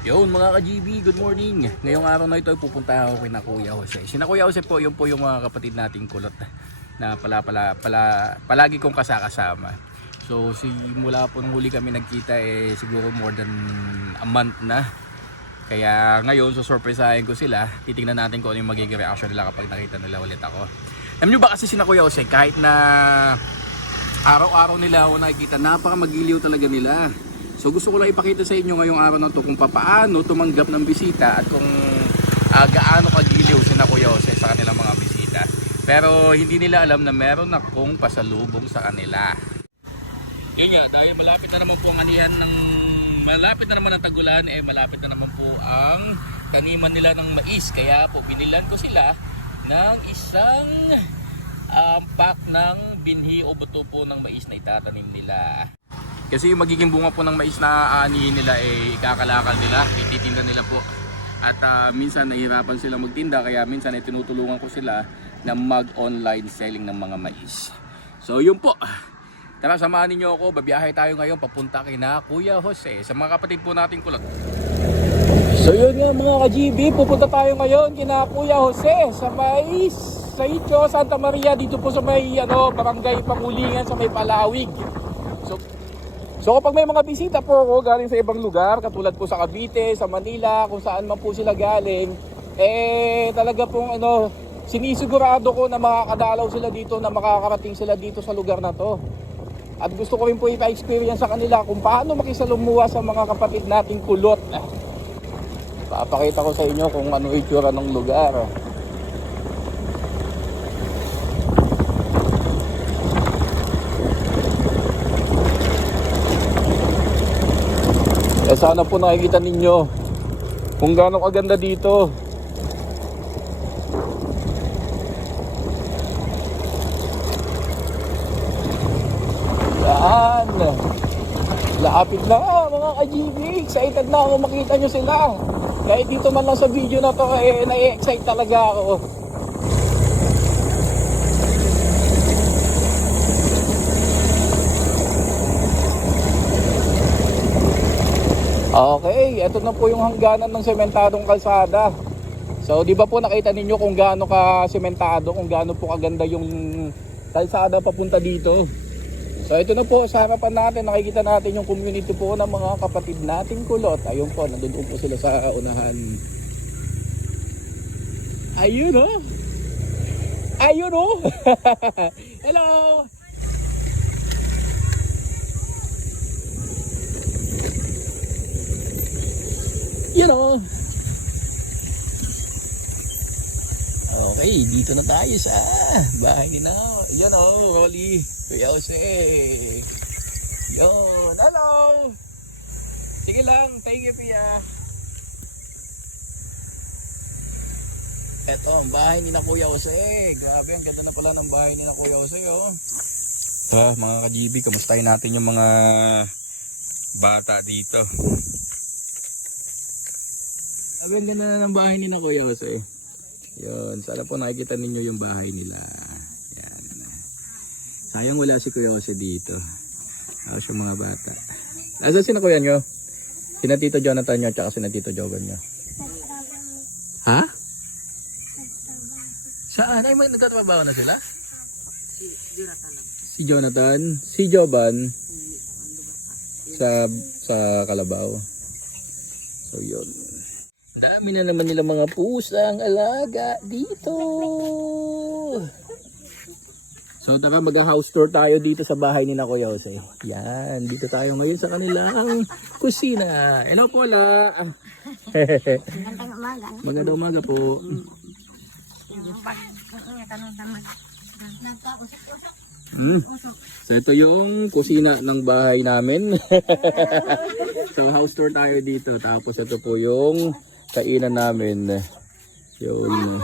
Yun mga ka-GB, good morning. Ngayong araw na ito ay pupunta ako kina Kuya Jose. Sina Kuya Jose po, yun po yung mga kapatid nating kulot na pala, pala, pala, palagi kong kasakasama. So simula po nung huli kami nagkita eh siguro more than a month na. Kaya ngayon susurpresahin ko sila. Titingnan natin kung ano yung magiging reaction nila kapag nakita nila ulit ako. Alam nyo ba kasi sina Kuya Jose kahit na araw-araw nila ako nakikita napaka magiliw talaga nila. So gusto ko lang ipakita sa inyo ngayong araw na to kung paano tumanggap ng bisita at kung ah, gaano kagiliw sina Kuya Jose sa kanilang mga bisita. Pero hindi nila alam na meron akong pasalubong sa kanila. Yun nga, dahil malapit na naman po ang anihan ng malapit na naman ang tagulan eh malapit na naman po ang taniman nila ng mais kaya po binilan ko sila ng isang um, pack ng binhi o buto po ng mais na itatanim nila. Kasi yung magiging bunga po ng mais na aanihin nila eh ikakalakal nila, ititinda nila po. At ah, minsan nahihirapan silang magtinda kaya minsan ay tinutulungan ko sila na mag-online selling ng mga mais. So yun po. Tara samahan ninyo ako, babiyahe tayo ngayon papunta kay na Kuya Jose sa mga kapatid po nating kulot. So yun nga mga ka-GB, pupunta tayo ngayon kina Kuya Jose sa may Saicho, Santa Maria dito po sa may ano, barangay Pangulingan sa may Palawig. So kapag may mga bisita po ako galing sa ibang lugar, katulad po sa Cavite, sa Manila, kung saan man po sila galing, eh talaga pong ano, sinisigurado ko na makakadalaw sila dito, na makakarating sila dito sa lugar na to. At gusto ko rin po ipa-experience sa kanila kung paano makisalumuha sa mga kapatid nating kulot. Papakita ko sa inyo kung ano itsura ng lugar. Sana po nakikita ninyo kung gaano kaganda dito. Yan. Lapit na mga ka-GB. Excited na ako makita nyo sila. Kahit dito man lang sa video na to, eh, na-excite talaga ako. Okay, ito na po yung hangganan ng sementadong kalsada. So, di ba po nakita ninyo kung gaano ka sementado, kung gaano po kaganda yung kalsada papunta dito. So, ito na po sa harapan natin, nakikita natin yung community po ng mga kapatid nating kulot. Ayun po, nandun po sila sa unahan. Ayun oh. Ayun oh. Hello. You know. Okay, dito na tayo sa bahay na. Yan o, Rolly. Kuya Jose. Yon. Hello. Sige lang. Thank you, Pia. Eto, ang bahay ni na Kuya Jose. Grabe, ang ganda na pala ng bahay ni na Kuya Jose, oh. Ah, mga ka-GB, kamustahin natin yung mga bata dito. Sabi, ang ganda na ng bahay ni na Kuya Jose. Yun, sana po nakikita ninyo yung bahay nila. Yan. Sayang wala si Kuya Jose dito. Tapos yung mga bata. Nasaan si na Kuya nyo? Sina Tito Jonathan nyo at saka sina Tito Jogan nyo. Ha? Saan? Ay, nagtatrabaho na sila? Si Jonathan. Si Joban. Sa, sa Kalabaw. So, yun. Dami na naman nila mga pusang alaga dito. So tara mag-house tour tayo dito sa bahay ni na Kuya Jose. Yan, dito tayo ngayon sa kanilang kusina. Hello Paula. Magandang umaga. Magandang umaga po. Hmm. So ito yung kusina ng bahay namin. so house tour tayo dito. Tapos ito po yung kainan namin. Yun.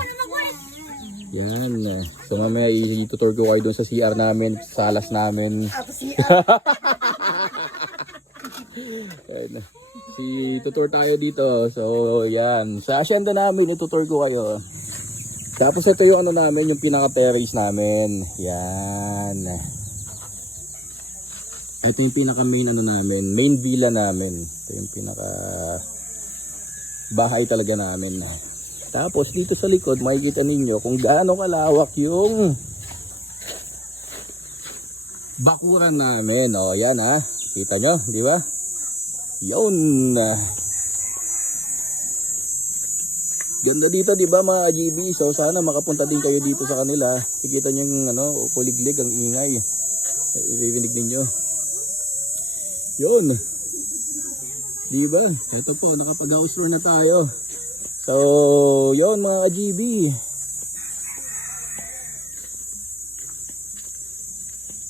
Yan. So mamaya itutur ko kayo doon sa CR namin, salas namin. Yan. Si tutor tayo dito. So yan. Sa asyenda namin itutur ko kayo. Tapos ito yung ano namin, yung pinaka-terrace namin. Yan. Ito yung pinaka main ano namin, main villa namin. Ito yung pinaka bahay talaga namin. Tapos dito sa likod, makikita ninyo kung gaano kalawak yung bakuran namin. O, yan ha. Kita nyo, di ba? Yun. Ganda dito, di ba mga GB? So, sana makapunta din kayo dito sa kanila. Kikita nyo yung ano, kuliglig, ang ingay. Irinig ninyo. Yun. Di ba? Ito po, nakapag-house tour na tayo. So, yun mga GB.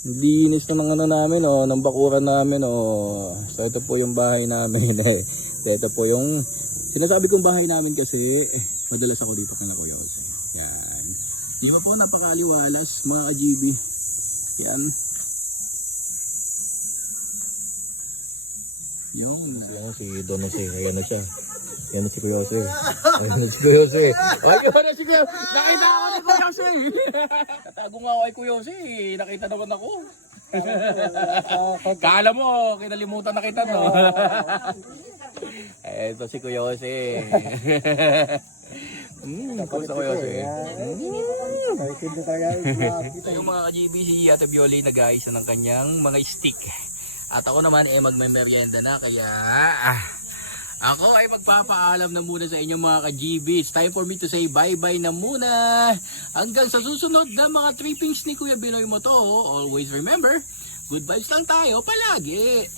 Linis na ng ano namin, oh, ng bakuran namin, oh. So, ito po yung bahay namin. eh. so, ito po yung, sinasabi kong bahay namin kasi, eh, madalas ako dito kana Kuya Jose. Yan. Di ba po, napakaliwalas, mga GB. Yan. Yung, Yan si Don Jose, ayan na siya. Yan na si Kuya Jose. Ayan na si Kuya Jose. Ay, yun na sige. Nakita ako ni Kuya Jose. Tatago nga ako kay Kuya Jose. Nakita naman ako. Kala mo, kinalimutan na kita, no? Eto si Kuya Jose. Hmm, kamusta Kuya Jose? So yung mga ka-GB, si Ate Violi nag-aisa ng kanyang mga stick. At ako naman eh magme-merienda na kaya ah, ako ay magpapaalam na muna sa inyong mga ka-GB. It's time for me to say bye-bye na muna. Hanggang sa susunod na mga trippings ni Kuya Binoy mo to. Always remember, good vibes lang tayo palagi.